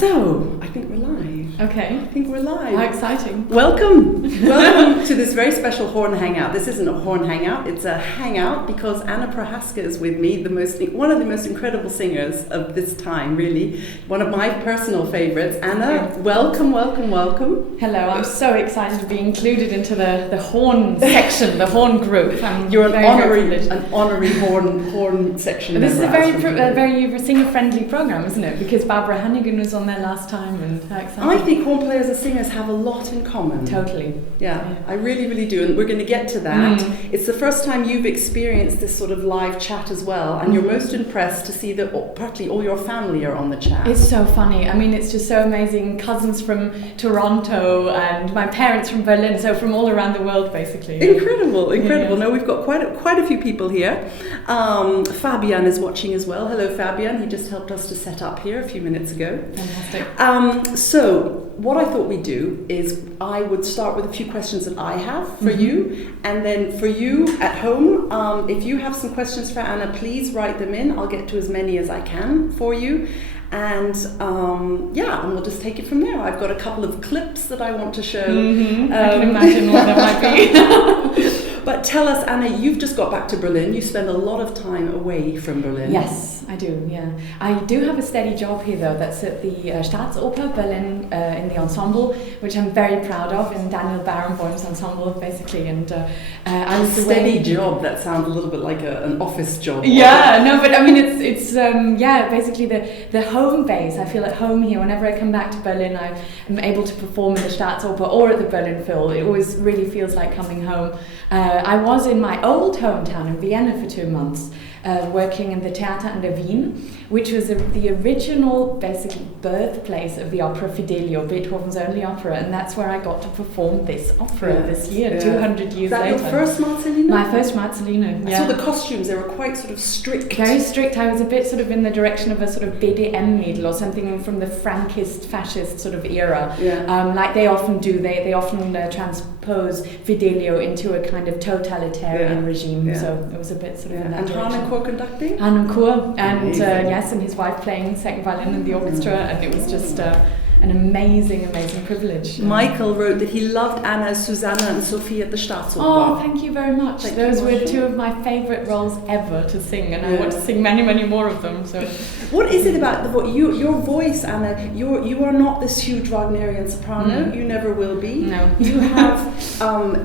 So, I think we're live. Okay. I think we're live. How exciting. Welcome. Welcome to this very special Horn Hangout. This isn't a Horn Hangout, it's a hangout because Anna Prohaska is with me, one of the most incredible singers of this time, really. One of my personal favorites. Anna, welcome. Hello, I'm so excited to be included into the horn section, the horn group. You're an honorary horn section. This is a very singer-friendly program, isn't it? Because Barbara Hannigan was on there last time, and how exciting. I think horn players and singers have a lot in common. Totally. Yeah, I really do, and we're going to get to that. It's the first time you've experienced this sort of live chat as well, and you're most impressed to see that partly all your family are on the chat. It's so funny. I mean, it's just so amazing. Cousins from Toronto and my parents from Berlin, so from all around the world, basically. Incredible. Yeah. No, we've got quite a few people here. Fabian is watching as well. Hello, Fabian. He just helped us to set up here a few minutes ago. Fantastic. So what I thought we'd do is I would start with a few questions that I have for you, and then for you at home, if you have some questions for Anna, please write them in. I'll get to as many as I can for you. And and we'll just take it from there. I've got a couple of clips that I want to show. I can imagine what that might be. But tell us, Anna, you've just got back to Berlin. You spend a lot of time away from Berlin. Yes, I do, yeah. I do have a steady job here, though. That's at the Staatsoper Berlin in the ensemble, which I'm very proud of, in Daniel Barenboim's ensemble, basically. And I was a steady job. That sounds a little bit like an office job. Yeah, no, but I mean, it's basically the home base. I feel at home here. Whenever I come back to Berlin, I'm able to perform in the Staatsoper or at the Berlin Phil. It always really feels like coming home. I was in my old hometown in Vienna for 2 months, working in the Theater an der Wien, which was the original, basically, birthplace of the opera Fidelio, Beethoven's only opera, and that's where I got to perform this opera this year, 200 years later. Was that your first Marcellina? My first Marcellina, yeah. I saw the costumes, they were quite sort of strict. Very strict. I was a bit sort of in the direction of a sort of BDM needle or something from the Frankist, fascist sort of era. Yeah. Like they often do, they often transpose Fidelio into a kind of totalitarian regime, so it was a bit sort of in that direction. Harnoncourt conducting? Harnoncourt, and yes, and his wife playing second violin in the orchestra, and it was just an amazing privilege. Michael wrote that he loved Anna, Susanna and Sophie at the Staatsoper. Oh, thank you very much. Those were two of my favourite roles ever to sing, and I want to sing many more of them. So, what is it about your voice, Anna? You are not this huge Wagnerian soprano. You never will be. No. You have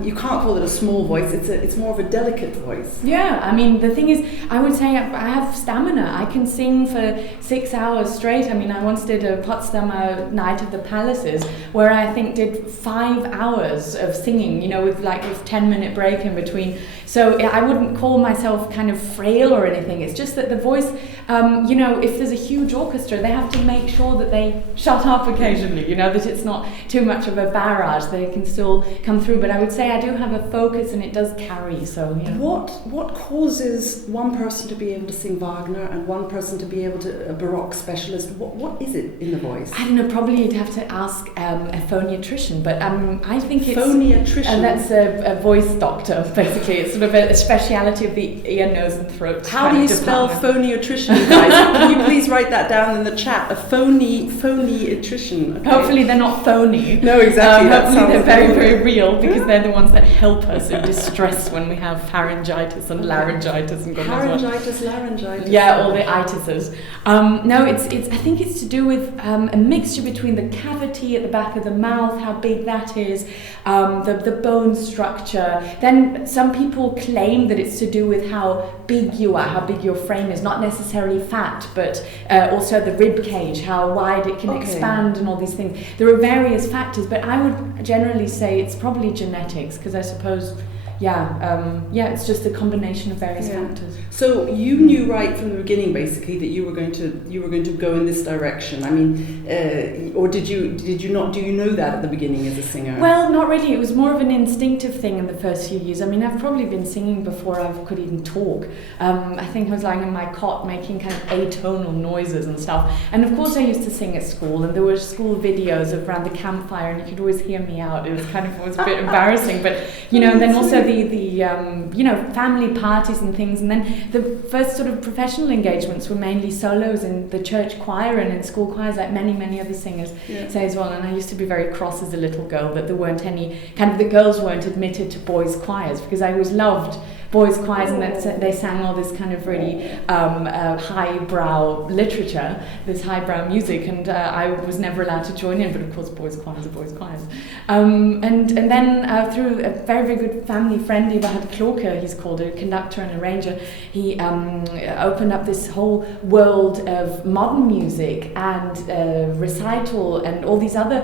you can't call it a small voice. It's more of a delicate voice. Yeah, I mean the thing is, I would say I have stamina. I can sing for 6 hours straight. I mean, I once did a Potsdamer Night of the Palaces, where I think did 5 hours of singing, with 10-minute break in between. So I wouldn't call myself kind of frail or anything. It's just that the voice, if there's a huge orchestra, they have to make sure that they shut up occasionally, that it's not too much of a barrage. They can still come through. But I would say I do have a focus and it does carry. So What causes one person to be able to sing Wagner and one person to be able to a Baroque specialist? What is it in the voice? I don't know. Probably you'd have to ask a phoniatrician, but I think it's phoniatrician. That's a voice doctor, basically. It's sort of a speciality of the ear, nose, and throat. How do you spell phoniatrician, you guys? Can you please write that down in the chat? A phoniatrician. Okay. Hopefully they're not phony. No, exactly. Hopefully they're very real, because they're the ones that help us in distress when we have pharyngitis and laryngitis and God knows what. Laryngitis. Yeah, all the itises. No, it's. I think it's to do with a mixture between the cavity at the back of the mouth, how big that is, the bone structure. Then some people claim that it's to do with how big you are, how big your frame is, not necessarily fat, but also the rib cage, how wide it can expand and all these things. There are various factors, but I would generally say it's probably genetics, because I suppose it's just a combination of various factors. So you knew right from the beginning, basically, that you were going to go in this direction. I mean, or did you not? Do you know that at the beginning as a singer? Well, not really. It was more of an instinctive thing in the first few years. I mean, I've probably been singing before I could even talk. I think I was lying in my cot making kind of atonal noises and stuff. And of course, I used to sing at school, and there were school videos around the campfire, and you could always hear me out. It was a bit embarrassing, but and then also the family parties and things, and then the first sort of professional engagements were mainly solos in the church choir and in school choirs, like many other singers say as well. And I used to be very cross as a little girl that there weren't any the girls weren't admitted to boys' choirs, because I always loved boys' choirs, and that they sang all this kind of really highbrow literature, this highbrow music, and I was never allowed to join in. But of course, boys' choirs are boys' choirs. And then through a very good family friend, Eberhard Kloke, he's called, a conductor and arranger, he opened up this whole world of modern music and recital and all these other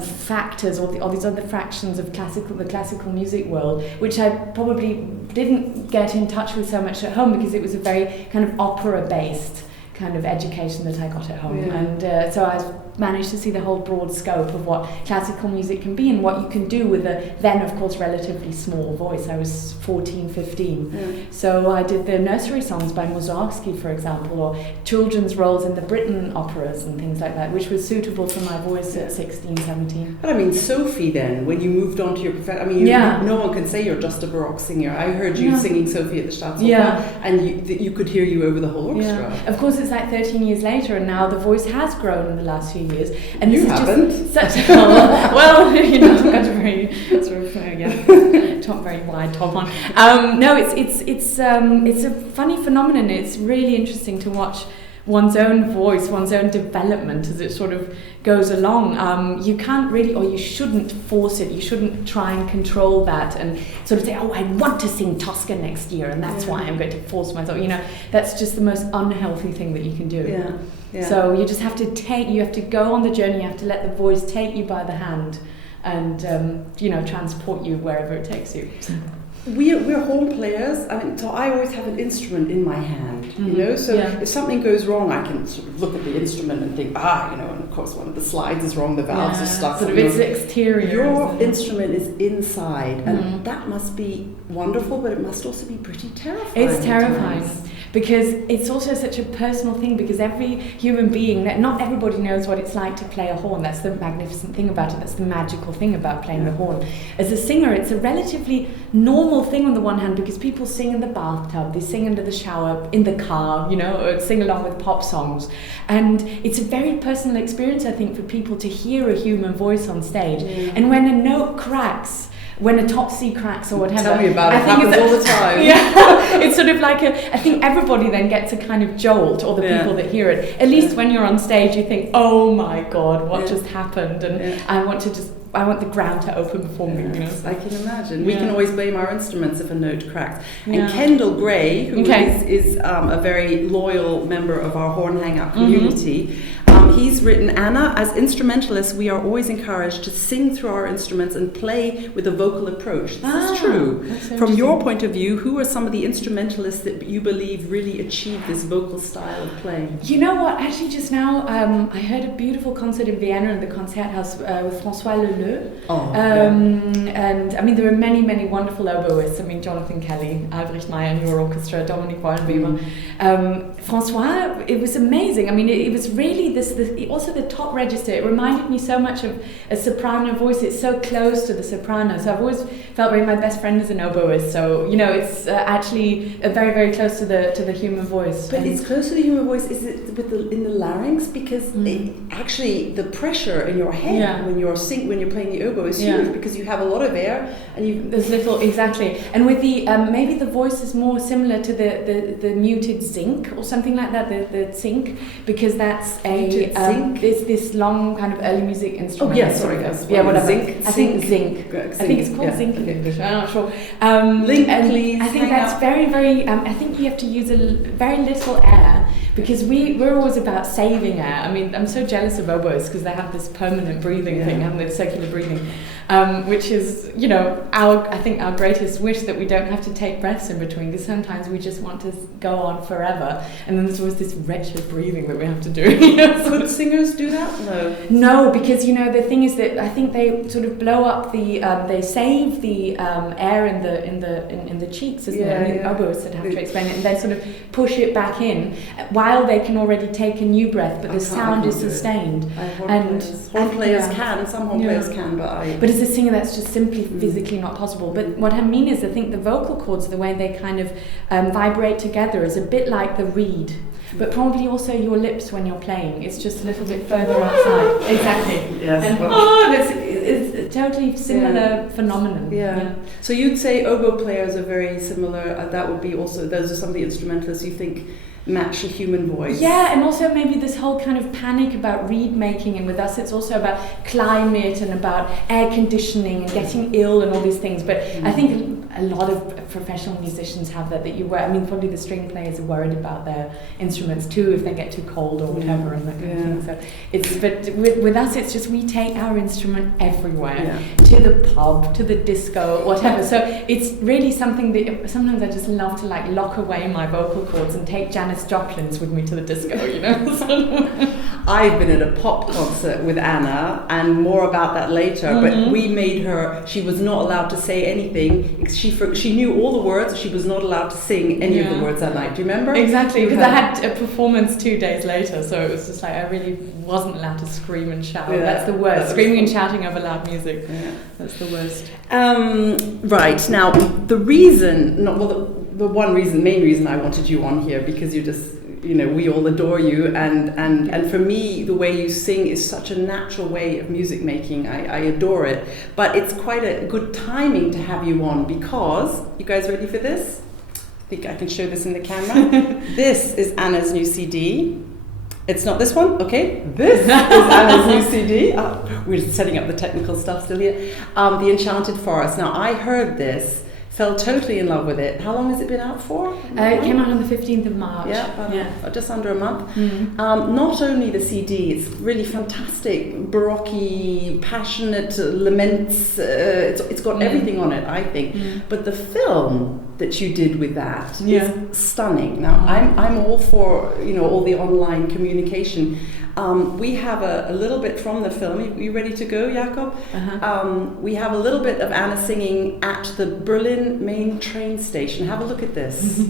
factors, all these other fractions of the classical music world, which I probably didn't get in touch with so much at home, because it was a very kind of opera-based kind of education that I got at home. And so I managed to see the whole broad scope of what classical music can be and what you can do with a then, of course, relatively small voice. I was 14, 15. So I did the nursery songs by Mussorgsky, for example, or children's roles in the Britten operas and things like that, which was suitable for my voice at 16, 17. But I mean, Sophie then, when you moved on to your profession, I mean, no one can say you're just a Baroque singer. I heard you singing Sophie at the Staatsoper, and you could hear you over the whole orchestra. Of course, it's like 13 years later, and now the voice has grown in the last few years. And you this haven't. Is just such well, I've got a very sort of top, very wide top on. No, it's a funny phenomenon. It's really interesting to watch one's own voice, one's own development as it sort of goes along. You can't really, or you shouldn't force it. You shouldn't try and control that and sort of say, oh, I want to sing Tosca next year, and that's why I'm going to force myself. That's just the most unhealthy thing that you can do. Yeah. So you just have to go on the journey. You have to let the voice take you by the hand and transport you wherever it takes you. We're horn players. I mean, so I always have an instrument in my hand, So if something goes wrong, I can sort of look at the instrument and think, and of course one of the slides is wrong, the valves are stuck. Sort of it's exterior. Your instrument is inside, and that must be wonderful, but it must also be pretty terrifying. It's terrifying. Because it's also such a personal thing, because every human being, not everybody knows what it's like to play a horn. That's the magnificent thing about it. That's the magical thing about playing the horn. As a singer, it's a relatively normal thing on the one hand, because people sing in the bathtub, they sing under the shower, in the car, or sing along with pop songs. And it's a very personal experience, I think, for people to hear a human voice on stage. And when a note cracks, when a top C cracks or whatever. Tell me about it. It happens all the time. It's sort of like I think everybody then gets a kind of jolt, or the people that hear it. At least when you're on stage, you think, oh my God, what just happened? And I want the ground to open before me. I can imagine. We can always blame our instruments if a note cracks. And Kendall Gray, who is a very loyal member of our Horn Hangout community, he's written, Anna, as instrumentalists, we are always encouraged to sing through our instruments and play with a vocal approach. This is true. From your point of view, who are some of the instrumentalists that you believe really achieved this vocal style of playing? You know what? Actually, just now, I heard a beautiful concert in Vienna in the Concerthaus with François Leleu. And I mean, there are many wonderful oboists. I mean, Jonathan Kelly, Albrecht Meyer, New Orchestra, Dominique Wallenweber. François, it was amazing. I mean, it was really also the top register. It reminded me so much of a soprano voice. It's so close to the soprano. So I've always felt my best friend is an oboist. So it's actually very, very close to the human voice. But it's close to the human voice. Is it in the larynx? Because actually the pressure in your head when you're playing the oboe is huge, because you have a lot of air and there's little and with the maybe the voice is more similar to the muted zinc or something like that. The zinc, because that's it's this long kind of early music instrument. Whatever. Zinc. I think zinc. I think it's called zinc in English. I'm not sure. Link, please. I think that's very, very. I think you have to use very little air, because we're always about saving air. I mean, I'm so jealous of oboists because they have this permanent breathing thing, haven't they? Circular breathing, which is our greatest wish, that we don't have to take breaths in between, because sometimes we just want to go on forever, and then there's always this wretched breathing that we have to do. Could singers do that? No, because the thing is that I think they sort of blow up they save the air in the cheeks, isn't it? I mean, oboists that have to explain it, and then sort of push it back in while they can already take a new breath, but the sound is sustained. Horn players can, some horn players can, but as a singer, that's just simply physically not possible. But what I mean is, I think the vocal cords, the way they kind of vibrate together, is a bit like the reed. But probably also your lips when you're playing. It's just a little bit further outside. Exactly. Yes. And it's a totally similar phenomenon. Yeah. So you'd say oboe players are very similar. That would be also, those are some of the instrumentalists you think match a human voice. Yeah, and also maybe this whole kind of panic about reed making, and with us it's also about climate and about air conditioning and getting ill and all these things. But I think a lot of professional musicians have that you worry. I mean, probably the string players are worried about their instruments too if they get too cold or whatever and that kind of thing. So it's, but with us it's just we take our instrument everywhere, to the pub, to the disco, whatever. So it's really something that sometimes I just love to like lock away my vocal cords and take Janis Joplin's with me to the disco, you know. I've been at a pop concert with Anna, and more about that later, but we made her, she was not allowed to say anything. She knew all the words, she was not allowed to sing any of the words that night. Do you remember? Exactly, because I had a performance 2 days later, so it was just like I really wasn't allowed to scream and shout. That's the worst. Screaming and shouting over loud music. That's the worst. Right, now the reason, the main reason I wanted you on here, because you just, you know, we all adore you, and for me the way you sing is such a natural way of music making. I adore it, but it's quite a good timing to have you on, because, you guys ready for this? I think I can show this in the camera. This is Anna's new CD. It's not this one, okay? This is Anna's new CD. We're setting up the technical stuff still here. The Enchanted Forest. Now, I heard this, fell totally in love with it. How long has it been out for? It came out on the 15th of March. Just under a month. Not only the CD, it's really fantastic, baroque, passionate laments. It's got everything on it, I think. But the film that you did with that is stunning. Now, I'm all for, you know, all the online communication. We have a little bit from the film. You ready to go, Jakob? We have a little bit of Anna singing at the Berlin main train station. Have a look at this.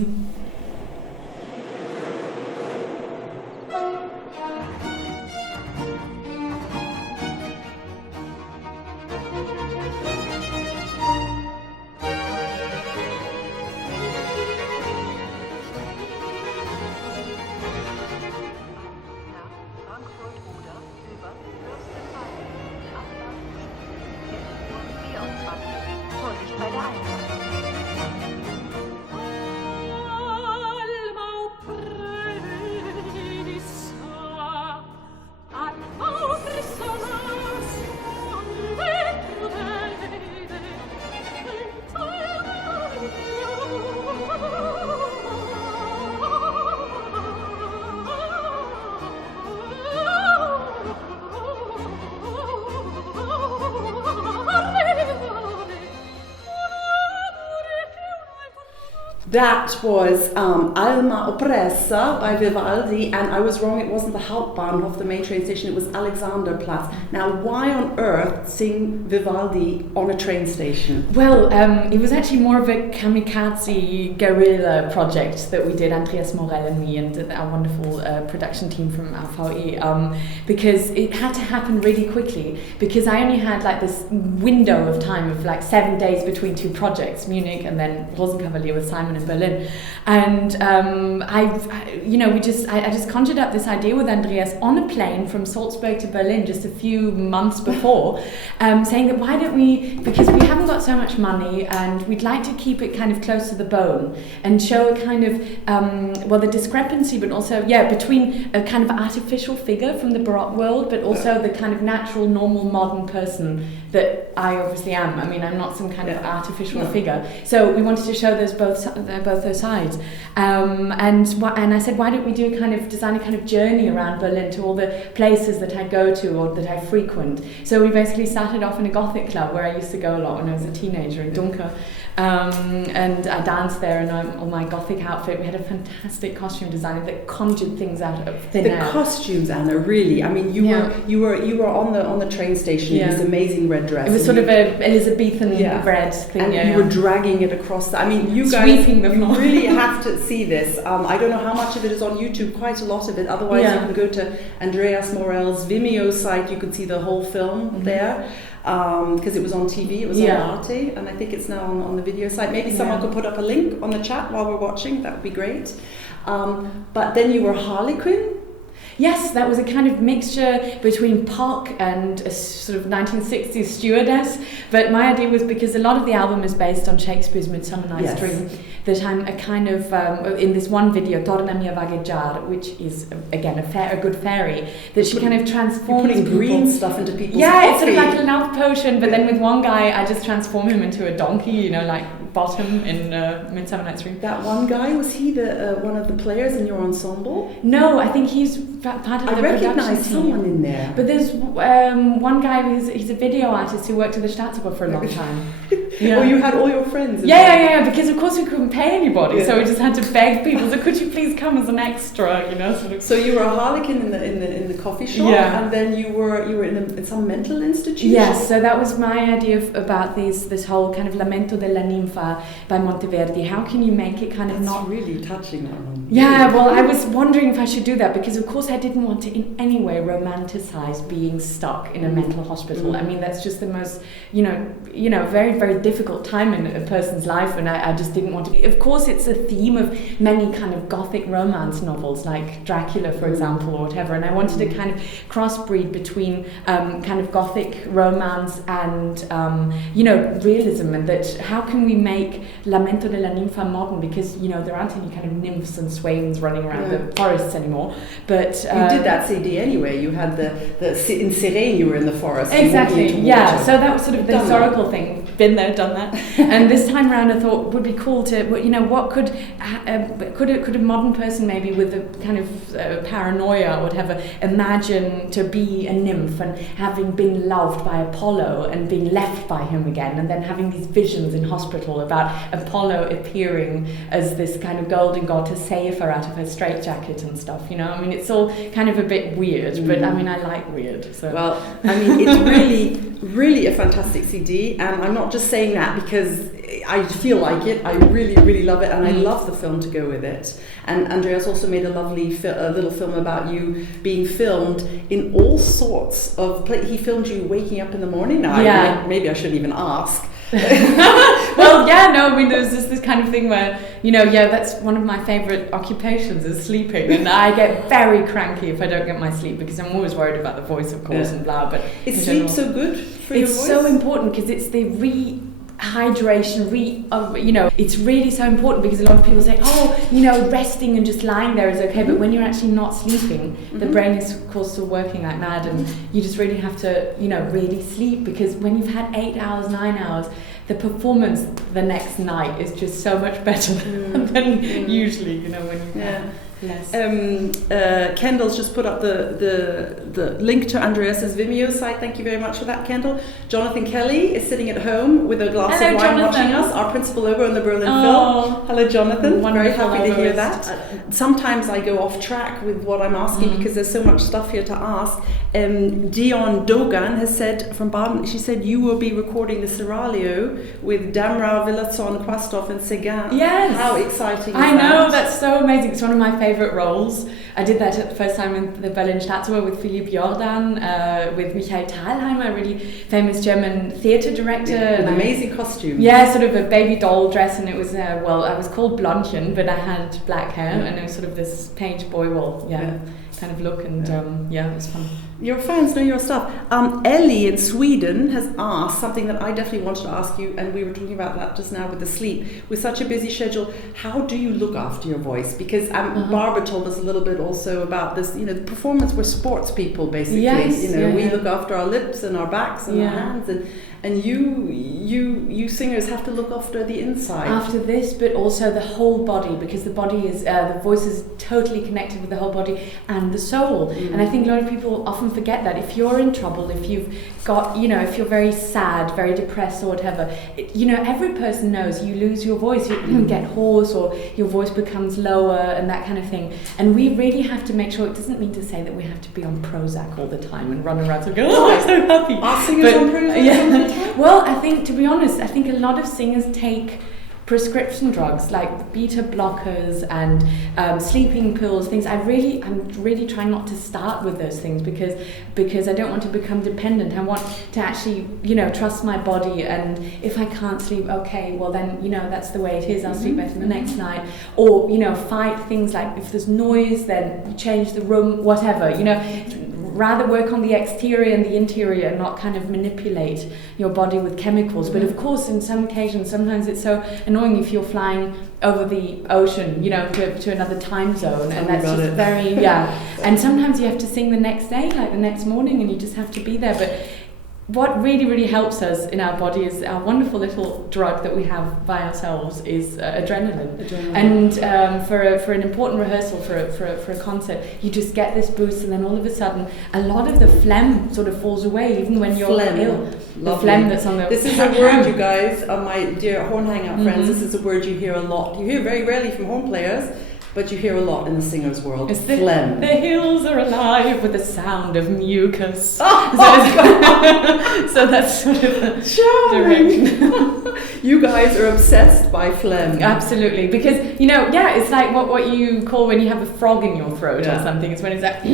That was Alma Oppressa by Vivaldi, and I was wrong, it wasn't the Hauptbahnhof, the main train station, it was Alexanderplatz. Now, why on earth sing Vivaldi on a train station? Well, it was actually more of a kamikaze guerrilla project that we did, Andreas Morel and me, and our wonderful production team from RVE, because it had to happen really quickly, because I only had like this window of time of like 7 days between two projects, Munich and then Rosenkavalier with Simon in Berlin, and I just conjured up this idea with Andreas on a plane from Salzburg to Berlin just a few months before, saying that why don't we, because we haven't got so much money and we'd like to keep it kind of close to the bone and show a kind of the discrepancy, but also between a kind of artificial figure from the Baroque world, but also the kind of natural, normal, modern person that I obviously am. I mean, I'm not some kind of artificial figure. So we wanted to show those both those sides. And I said, why don't we design a kind of journey around Berlin to all the places that I go to or that I frequent. So we basically started off in a Gothic club where I used to go a lot when I was a teenager in Dunker. And I danced there in all my Gothic outfit. We had a fantastic costume designer that conjured things out of thin air. The costumes, Anna, really. I mean, you were on the train station in this amazing red dress. It was sort of a Elizabethan red thing. And you were dragging it across. I mean, you guys, sweeping the floor. You really have to see this. I don't know how much of it is on YouTube. Quite a lot of it. Otherwise, you can go to Andreas Morel's Vimeo site. You can see the whole film there. because it was on TV, it was on Arte, and I think it's now on the video site. Maybe someone could put up a link on the chat while we're watching, that would be great. But then you were Harley Quinn? Yes, that was a kind of mixture between Puck and a sort of 1960s stewardess. But my idea was, because a lot of the album is based on Shakespeare's Midsummer Night's Dream, that I'm a kind of, in this one video, Tornami a vagheggiare, which is, again, a good fairy, that she kind of transforms putting green stuff into people's coffee. It's sort of like a love potion, but then with one guy, I just transform him into a donkey, like Bottom in Midsummer Night's Dream. That one guy, was he the one of the players in your ensemble? No, I think he's part of the production team. I recognise someone in there. But there's one guy he's a video artist who worked at the Staatsoper for a long time. Well, you had all your friends. Yeah, because of course we couldn't pay anybody, so we just had to beg people. So could you please come as an extra, sort of. So you were a harlequin in the coffee shop, and then you were in some mental institution. Yes, so that was my idea about this whole kind of Lamento della Ninfa by Monteverdi. How can you make it kind of not really touching that one? Yeah, well, I was wondering if I should do that, because of course I didn't want to in any way romanticize being stuck in a mental hospital. I mean, that's just the most, very, very difficult time in a person's life, and I just didn't want to. Of course, it's a theme of many kind of gothic romance novels, like Dracula, for example, or whatever, and I wanted to kind of crossbreed between kind of gothic romance and, realism, and that how can we make Lamento della Ninfa modern, because, there aren't any kind of nymphs and swains running around the forests anymore. But you did that CD anyway. You had the in Sirene, you were in the forest. Exactly. Yeah. So that was sort of the historical thing. Been there, done that. And this time around, I thought would be cool to, what could a modern person maybe with a kind of paranoia or whatever imagine to be a nymph, and having been loved by Apollo and being left by him again, and then having these visions in hospital about Apollo appearing as this kind of golden god to save her out of her straitjacket and stuff. I mean, it's all kind of a bit weird, but I mean, I like weird. So. Well, I mean, it's really, really a fantastic CD, and I'm not just saying that because I feel like it. I really, really love it, and I love the film to go with it. And Andreas also made a lovely little film about you being filmed in all sorts of he filmed you waking up in the morning. Now, maybe I shouldn't even ask. Well, I mean, there's this kind of thing where, that's one of my favourite occupations is sleeping, and I get very cranky if I don't get my sleep, because I'm always worried about the voice, of course, and blah, but is sleep so good for your voice? It's so important, because it's the hydration, it's really so important, because a lot of people say, resting and just lying there is okay, but when you're actually not sleeping, the brain is of course still working like mad, and you just really have to, really sleep, because when you've had 8 hours, 9 hours, the performance the next night is just so much better than usually, when you less. Kendall's just put up the link to Andreas's Vimeo site. Thank you very much for that, Kendall. Jonathan Kelly is sitting at home with a glass of wine watching us, our principal logo in the Berlin film. Hello, Jonathan. Very happy to hear that. Sometimes I go off track with what I'm asking because there's so much stuff here to ask. Dion Dogan has said from Baden, she said you will be recording the Seraglio with Damrau, Villazon, Quastov and Seguin. Yes. How exciting is I know, that's so amazing. It's one of my favourite roles. I did that the first time in the Berlin Staatsoper with Philipp Jordan, with Michael Thalheimer, a really famous German theatre director. With amazing costume. Yeah, sort of a baby doll dress, and it was, I was called Blondchen, but I had black hair, and it was sort of this page boy, kind of look, and it was fun. Your fans know your stuff. Ellie in Sweden has asked something that I definitely wanted to ask you, and we were talking about that just now with the sleep. With such a busy schedule, how do you look after your voice? Because Barbara told us a little bit also about this, the performance, we're sports people basically. Yes, we look after our lips and our backs and our hands, and you singers have to look after the inside. After this, but also the whole body, because the body is, the voice is totally connected with the whole body and the soul. And I think a lot of people often forget that. If you're in trouble, if you've got, if you're very sad, very depressed or whatever, every person knows you lose your voice, you get hoarse or your voice becomes lower and that kind of thing. And we really have to make sure, it doesn't mean to say that we have to be on Prozac all the time and run around and go, I'm so happy. Are singers on Prozac all the time? Well, I think, to be honest, a lot of singers take prescription drugs like beta blockers and sleeping pills, things. I'm really trying not to start with those things because I don't want to become dependent. I want to actually, trust my body, and if I can't sleep, okay, well then, that's the way it is. I'll sleep better the next night. Or, fight things like if there's noise, then you change the room, whatever, rather work on the exterior and the interior and not kind of manipulate your body with chemicals. But of course, in some occasions, sometimes it's so annoying if you're flying over the ocean, to another time zone, and that's just very, and sometimes you have to sing the next day, like the next morning, and you just have to be there. But what really, really helps us in our body is our wonderful little drug that we have by ourselves is adrenaline. And for an important rehearsal, for a concert, you just get this boost, and then all of a sudden, a lot of the phlegm sort of falls away, even when you're ill. The phlegm that's on the... This is a word, you guys, my dear horn hangout friends, this is a word you hear a lot. You hear very rarely from horn players, but you hear a lot in the singer's world. It's phlegm. The hills are alive with the sound of mucus. So that's sort of the direction. You guys are obsessed by phlegm. Absolutely, because it's like what you call when you have a frog in your throat or something. It's when it's like,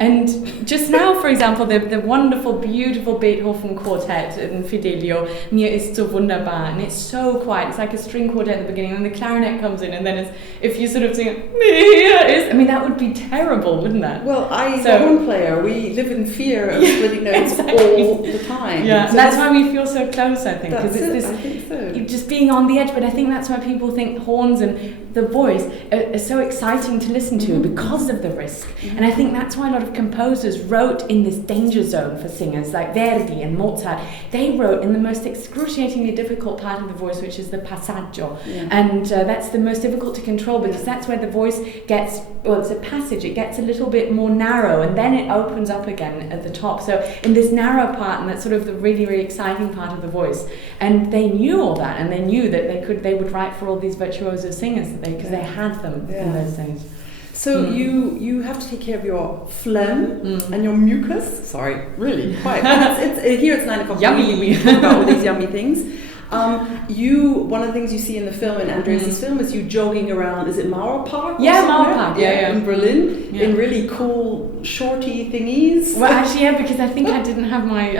and just now, for example, the wonderful, beautiful Beethoven quartet in Fidelio, Mir ist so wunderbar, and it's so quiet. It's like a string quartet at the beginning, and the clarinet comes in, and then it's, if you sort of sing, that would be terrible, wouldn't that? Well, a horn player, we live in fear of splitting notes all the time. Yeah, so that's why we feel so close, I think. Because it's this, I think so. Just being on the edge, but I think that's why people think horns and the voice are so exciting to listen to because of the risk. And I think that's why a lot of composers wrote in this danger zone for singers, like Verdi and Mozart. They wrote in the most excruciatingly difficult part of the voice, which is the passaggio. And that's the most difficult to control, because that's where the voice gets, it's a passage, it gets a little bit more narrow, and then it opens up again at the top. So in this narrow part, and that's sort of the really, really exciting part of the voice. And they knew all that, and they knew that they would write for all these virtuoso singers because they had them in those days. So you have to take care of your phlegm and your mucus. Sorry, really, quite. Here it's 9 o'clock. Yummy. We talk about all these yummy things. One of the things you see in the film, in Andreas' film, is you jogging around. Is it Mauer Park? Yeah, Mauer Park. Yeah, in Berlin, in really cool shorty thingies. Well, actually, because I think I didn't have my,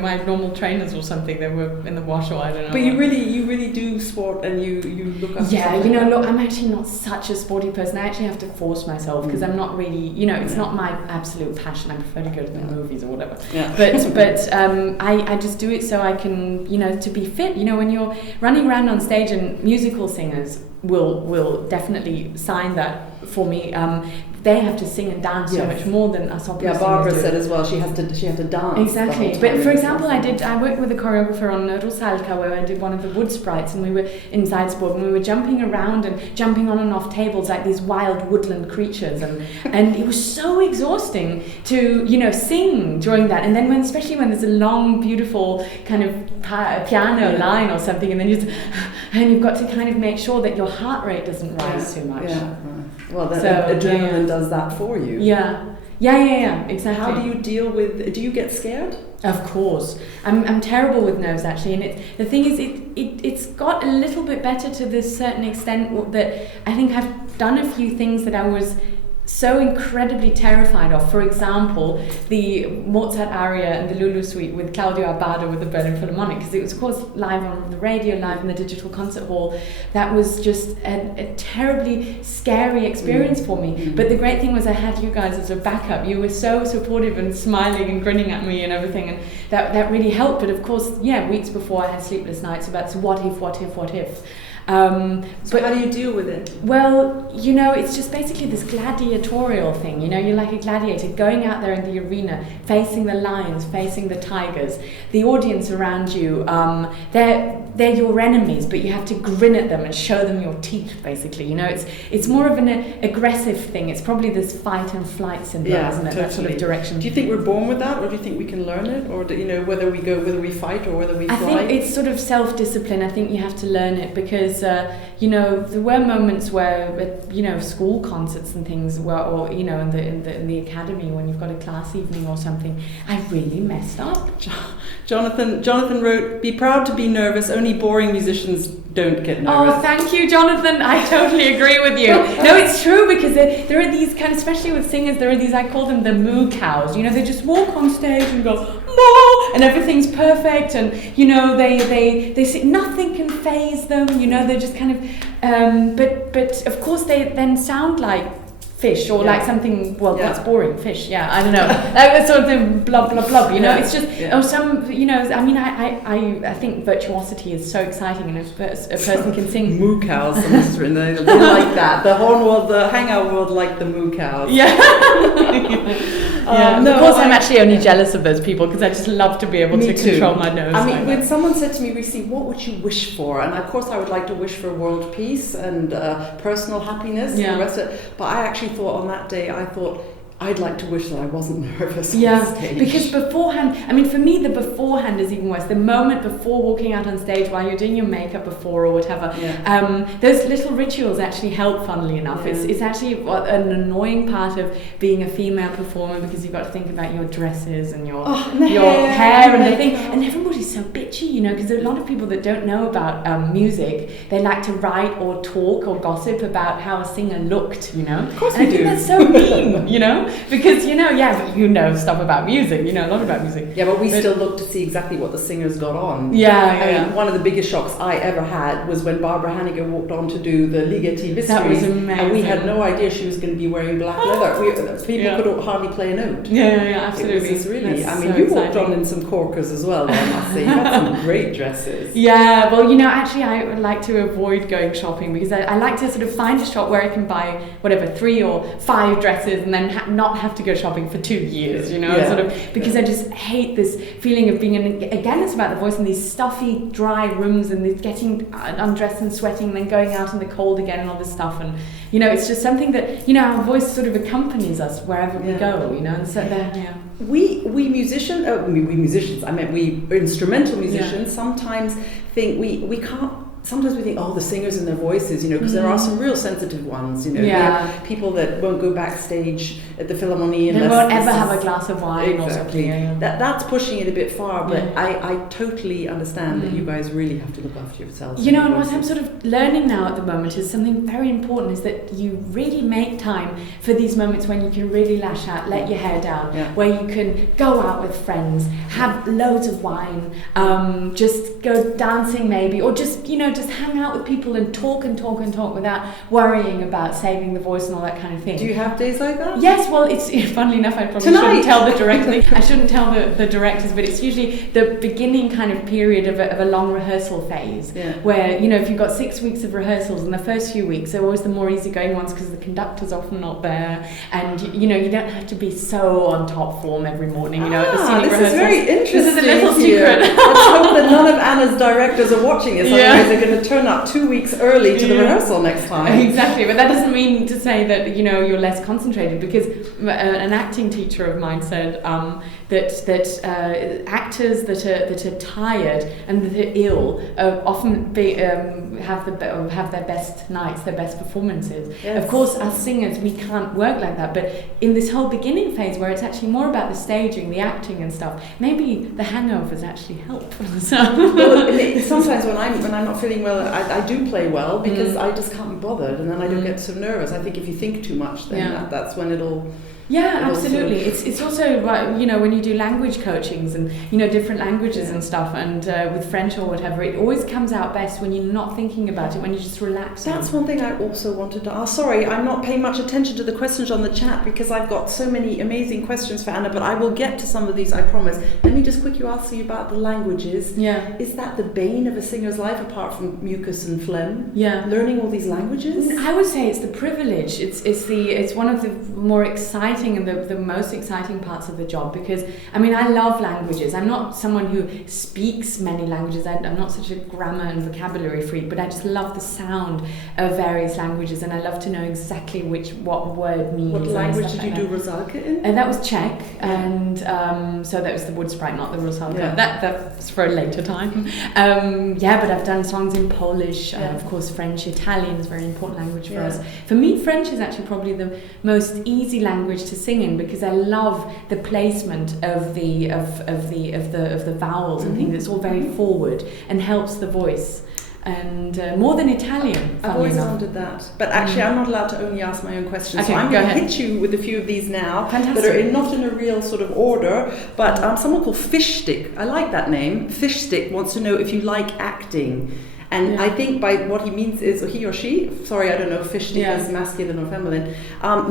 my normal trainers or something. They were in the wash, or I don't know. But you really do sport, and you look up. Yeah, look, I'm actually not such a sporty person. I actually have to force myself because I'm not really, it's not my absolute passion. I prefer to go to the movies or whatever. Yeah. But I just do it so I can, to be fit. When you're running around on stage, and musical singers will definitely sign that for me. They have to sing and dance so much more than us opera singers. Barbara said as well, she has to dance. Exactly. But for example, I worked with a choreographer on Rusalka, where I did one of the wood sprites, and we were in Salzburg, and we were jumping around and jumping on and off tables like these wild woodland creatures, and it was so exhausting to sing during that. And then especially when there's a long, beautiful kind of piano line or something, and then you've got to kind of make sure that your heart rate doesn't rise too much. Well, adrenaline does that for you. Yeah, exactly. How do you deal with? Do you get scared? Of course, I'm terrible with nerves actually, and the thing is, it's got a little bit better to this certain extent that I think I've done a few things that I was so incredibly terrified of. For example, the Mozart aria and the Lulu Suite with Claudio Abbado with the Berlin Philharmonic, because it was of course live on the radio, live in the digital concert hall. That was just a terribly scary experience for me. But the great thing was I had you guys as a backup. You were so supportive and smiling and grinning at me and everything, and that really helped. But of course, weeks before I had sleepless nights about what if. So how do you deal with it? Well, it's just basically this gladiatorial thing. You're like a gladiator going out there in the arena, facing the lions, facing the tigers. The audience around you, they're your enemies, but you have to grin at them and show them your teeth, basically. It's more of an aggressive thing. It's probably this fight and flight syndrome, isn't it? Totally. That sort of direction. Do you think we're born with that, or do you think we can learn it, or whether we fight or whether we fly? I think it's sort of self-discipline. I think you have to learn it because there were moments where at school concerts and things or in the academy when you've got a class evening or something, I really messed up. Jonathan wrote, "Be proud to be nervous. Only boring musicians don't get nervous." Oh, thank you, Jonathan. I totally agree with you. No, it's true, because there are these kind of, especially with singers, there are these, I call them the moo cows. You know, they just walk on stage and go moo, and everything's perfect, and you know they see nothing can faze them. You know, they're just kind of, but of course they then sound like fish, or like something, well, that's boring, fish, I don't know, like sort of blub blub blub, you know, it's just, or some, you know, I mean, I think virtuosity is so exciting, and if a person can sing. Moo cows, they like that, the horn world, the hangout world, like the moo cows. Of course, I'm actually only jealous of those people, because I just love to be able to control my nose. I mean, when someone said to me recently, what would you wish for? And of course I would like to wish for world peace and personal happiness and the rest of it. But I actually thought on that day, I'd like to wish that I wasn't nervous on stage. Because beforehand, I mean, for me, the beforehand is even worse. The moment before walking out on stage, while you're doing your makeup before or whatever, those little rituals actually help, funnily enough. It's actually an annoying part of being a female performer, because you've got to think about your dresses and your hair and the thing. And everybody's so bitchy, you know, because there are a lot of people that don't know about music. They like to write or talk or gossip about how a singer looked, you know. Of course and I think that's so mean, you know. Because, you know stuff about music, you know a lot about music. Yeah, but we still look to see exactly what the singers got on. I mean, one of the biggest shocks I ever had was when Barbara Hannigan walked on to do the Ligeti Mysteries. That was amazing. And we had no idea she was going to be wearing black leather. People could hardly play a note. Yeah, absolutely. It was really, That's you walked on in some corkers as well, I must say. You had some great dresses. Yeah, well, you know, actually I would like to avoid going shopping, because I like to sort of find a shop where I can buy, 3 or 5 dresses, and then not have to go shopping for 2 years, you know, sort of, because I just hate this feeling of being again, it's about the voice, in these stuffy, dry rooms, and this getting undressed and sweating, and then going out in the cold again and all this stuff, and you know, it's just something that, you know, our voice sort of accompanies us wherever we go, you know, and so we musicians, I meant we instrumental musicians, sometimes think we can't. Sometimes we think, the singers and their voices, you know, because there are some real sensitive ones, you know. Yeah. People that won't go backstage at the Philharmonie unless... They won't ever have a glass of wine or something. That's pushing it a bit far, but I totally understand that you guys really have to look after yourselves. You know, and what I'm sort of learning now at the moment is something very important, is that you really make time for these moments when you can really lash out, let your hair down, where you can go out with friends, have loads of wine, just go dancing maybe, or just, you know, just hang out with people and talk without worrying about saving the voice and all that kind of thing. Do you have days like that? Yes, well, it's funnily enough, I probably shouldn't tell the director. I shouldn't tell the directors, but it's usually the beginning kind of period of a long rehearsal phase, where, you know, if you've got 6 weeks of rehearsals, and the first few weeks are always the more easygoing ones, because the conductor's often not there, and you know, you don't have to be so on top form every morning, you know, at the scenic rehearsals. This is very interesting. This is a little secret. Let's hope that none of Anna's directors are watching this, otherwise they're going to turn up 2 weeks early to the rehearsal next time. Exactly, but that doesn't mean to say that, you know, you're less concentrated, because an acting teacher of mine said that actors that are tired and that are ill often have their best nights, their best performances. Yes. Of course, as singers, we can't work like that, but in this whole beginning phase where it's actually more about the staging, the acting and stuff, maybe the hangovers actually help. So. Well, sometimes when I'm not feeling well, I do play well, because I just can't be bothered, and then I don't get so nervous. I think if you think too much, then that's when it'll... Yeah, absolutely. It's also, you know, when you do language coachings and, you know, different languages and stuff, and with French or whatever, it always comes out best when you're not thinking about it, when you just relax. That's one thing I also wanted to ask. Sorry, I'm not paying much attention to the questions on the chat, because I've got so many amazing questions for Anna, but I will get to some of these, I promise. Let me just quickly ask you about the languages. Yeah. Is that the bane of a singer's life, apart from mucus and phlegm? Yeah. Learning all these languages? I would say it's the privilege. It's one of the more exciting and the most exciting parts of the job, because I mean, I love languages. I'm not someone who speaks many languages. I'm not such a grammar and vocabulary freak, but I just love the sound of various languages, and I love to know exactly what word means. What language did you do Rosalka in? That was Czech, and so that was the wood sprite, not the Rosalka. Yeah. That's for a later time. But I've done songs in Polish, of course, French, Italian is a very important language for us. For me, French is actually probably the most easy language to sing in, because I love the placement of the vowels and things. It's all very forward and helps the voice. And more than Italian. I've always wondered that. But actually, I'm not allowed to only ask my own questions. Okay, so I'm going to hit you with a few of these now. Fantastic. That are not in a real sort of order. But someone called Fishstick, I like that name. Fishstick wants to know if you like acting. And I think by what he means is, or he or she, sorry, I don't know if Fishstick is masculine or feminine,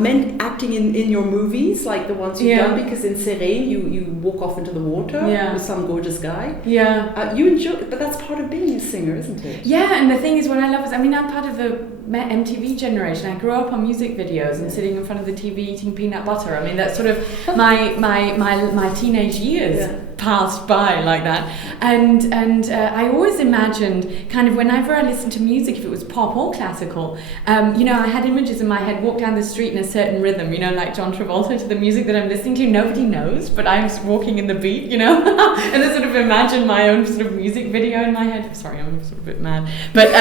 meant acting in your movies, like the ones you've done, because in Serene you walk off into the water with some gorgeous guy. Yeah. You enjoy, but that's part of being a singer, isn't it? Yeah, and the thing is, what I love is, I mean, I'm part of the MTV generation. I grew up on music videos and sitting in front of the TV eating peanut butter. I mean, that's sort of my teenage years passed by like that. And I always imagined, kind of, whenever I listened to music, if it was pop or classical, I had images in my head, walk down the street in a certain rhythm, like John Travolta, to the music that I'm listening to. Nobody knows, but I'm walking in the beat, and I sort of imagine my own sort of music video in my head. Sorry, I'm sort of a bit mad. But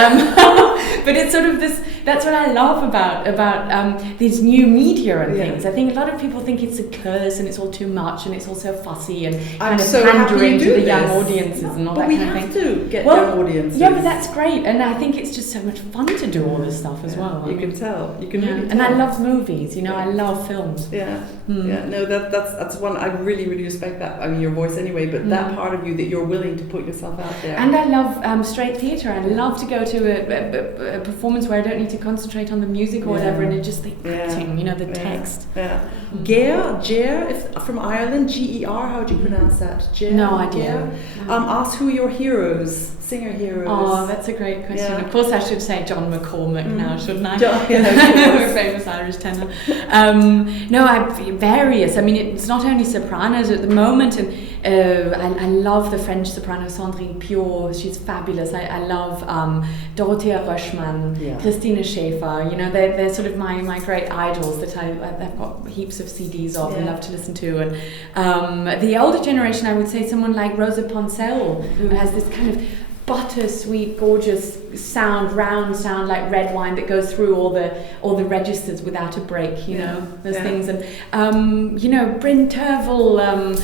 but it's sort of this, that's what I love about these new media and things. I think a lot of people think it's a curse and it's all too much and it's all so fussy and kind of pandering to the young audiences and all that kind of thing. But we have to get young audiences. Yeah, but that's great, and I think it's just so much fun to do all this stuff as well. You can tell. You can really tell. And I love movies. I love films. Yeah. Yeah. No, that's one. I really, really respect that. I mean, your voice anyway, but that part of you that you're willing to put yourself out there. And I love straight theatre. I love to go to a performance where I don't need to concentrate on the music or whatever, and it's just the acting. The text. Yeah. Ger, from Ireland, G-E-R. How do you pronounce that? Ger. No idea. Ask who your heroes. Singer heroes. Oh, that's a great question. Yeah. Of course, I should say John McCormack now, shouldn't I? Famous Irish tenor. No, I've various. I mean, it's not only sopranos at the moment, and I love the French soprano Sandrine Piau. She's fabulous. I love Dorothea Röschmann, Christine Schäfer. They're sort of my great idols that I've got heaps of CDs of and love to listen to. And the older generation, I would say someone like Rosa Poncel, who has this kind of butter-sweet, gorgeous round sound like red wine that goes through all the registers without a break. Those things, and Bryn Tervel.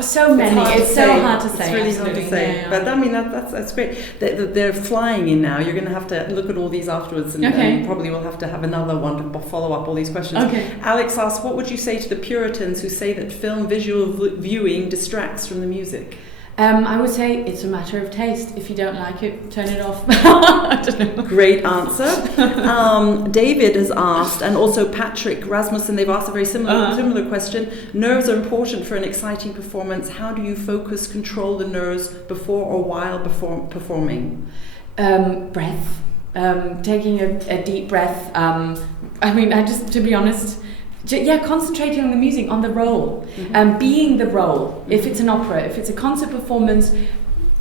So many. It's so hard to say. It's really hard to say. Yeah. But I mean, that's great. They're flying in now. You're going to have to look at all these afterwards, and you probably will have to have another one to follow up all these questions. Okay. Alex asks, what would you say to the Puritans who say that film visual viewing distracts from the music? I would say it's a matter of taste. If you don't like it, turn it off. I don't know. Great answer. David has asked, and also Patrick Rasmussen, they've asked a very similar question. Nerves are important for an exciting performance. How do you focus, control the nerves before or while performing? Breath. Taking a deep breath. To be honest, concentrating on the music, on the role, being the role. If it's an opera, if it's a concert performance,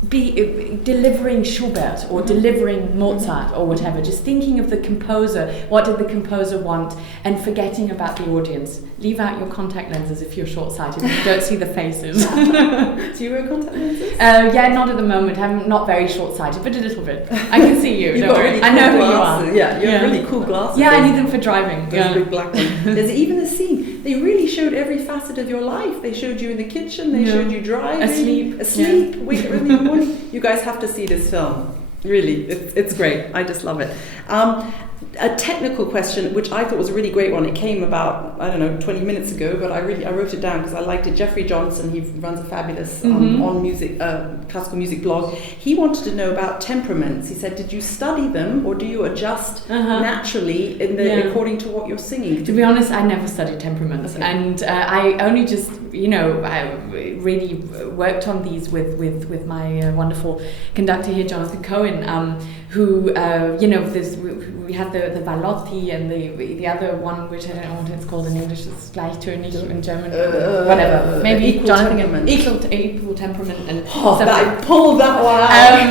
delivering Schubert or delivering Mozart or whatever, just thinking of the composer, what did the composer want, and forgetting about the audience. Leave out your contact lenses if you're short-sighted and you don't see the faces. Do you wear contact lenses? Not at the moment. I'm not very short-sighted, but a little bit. I can see you. You've got really cool I know glasses. who you are. Yeah, you have really cool glasses. Yeah, I need them for driving. Those big black ones. There's even a scene. They really showed every facet of your life. They showed you in the kitchen. They showed you driving. Asleep. Wake early in the morning. You guys have to see this film. Really, it's great. I just love it. A technical question, which I thought was a really great one. It came about, 20 minutes ago, but I wrote it down because I liked it. Jeffrey Johnson, he runs a fabulous on music, classical music blog. He wanted to know about temperaments. He said, did you study them or do you adjust naturally according to what you're singing? To be honest, I never studied temperaments, and I only just, I really worked on these with my wonderful conductor here, Jonathan Cohen, who, we had the Valotti and the other one, which I don't know what it's called in English, it's Gleichtönig in German, whatever. Maybe equal Jonathan temperament. Equal temperament and I pulled that one out.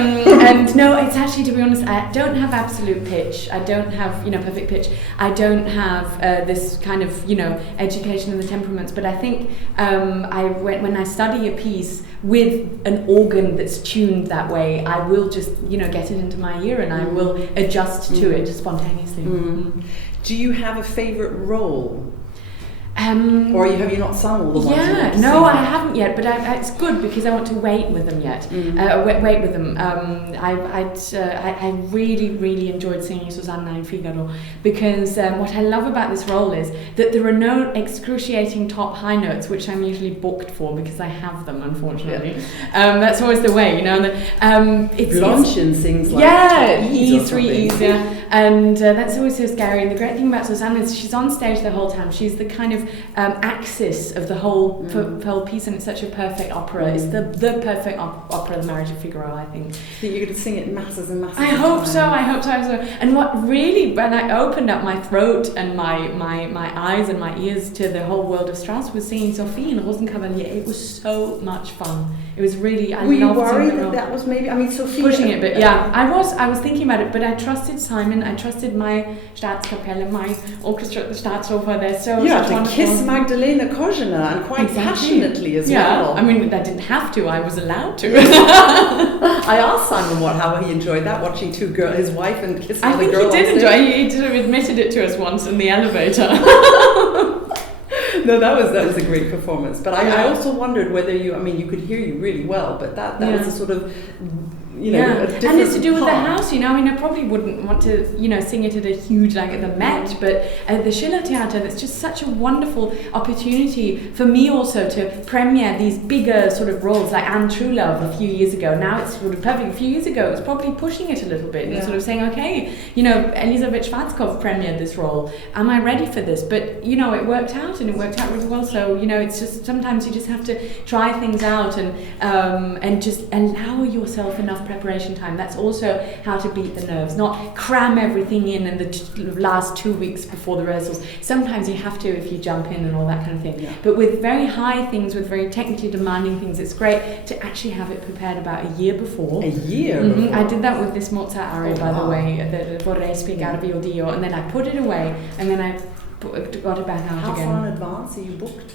And no, it's actually, to be honest, I don't have absolute pitch. I don't have, perfect pitch. I don't have this kind of, education in the temperaments. But I think when I study a piece with an organ that's tuned that way, I will just, get it into my ear and I will adjust to it spontaneously. Do you have a favorite role? Or have you not sung all the ones? Yeah, no, I haven't yet, but it's good because I want to wait with them yet. Wait with them. I really, really enjoyed singing Susanna in Figaro because what I love about this role is that there are no excruciating top high notes, which I'm usually booked for because I have them, unfortunately. Yeah. That's always the way, you know. Blanchen sings like E's, 3 E's, yeah. And that's always so scary. And the great thing about Susanna is she's on stage the whole time. She's the kind of axis of the whole piece, and it's such a perfect opera. It's the perfect opera, The Marriage of Figaro, I think. So you're going to sing it masses and masses. I hope so. And what really, when I opened up my throat and my eyes and my ears to the whole world of Strauss, was singing Sophie and Rosenkavalier. It was so much fun. It was really. Were you worried that was maybe? I mean, Sophie pushing it, but yeah, I was thinking about it, but I trusted Simon. I trusted my Staatskapelle, my orchestra at the Staatsoper. They're so you had to kiss Magdalena Kozhina, and quite passionately as well. I mean, I didn't have to. I was allowed to. I asked Simon how he enjoyed that, watching his wife and kissing the girl. I think he did enjoy it. He sort of admitted it to us once in the elevator. No, that was a great performance. But I also wondered whether you could hear you really well, but that was a sort of, a different and it's to do with part. the house, I mean, I probably wouldn't want to, sing it at a huge, like at the Met, but at the Schiller Theater, it's just such a wonderful opportunity for me also to premiere these bigger sort of roles, like Anne Truelove a few years ago. Now it's sort of perfect. A few years ago, it was probably pushing it a little bit and sort of saying, okay, Elisabeth Schwarzkopf premiered this role. Am I ready for this? But, it worked out, and it worked out really well. So, it's just, sometimes you just have to try things out and just allow yourself enough preparation time. That's also how to beat the nerves, not cram everything in the last 2 weeks before the rehearsals. Sometimes you have to if you jump in and all that kind of thing. Yeah. But with very high things, with very technically demanding things, it's great to actually have it prepared about a year before. A year? Mm-hmm. I did that with this Mozart aria, by the way, the Vorrei spiegarvi o Dio, and then I put it away, and then I got it back out How again. How far in advance are you booked?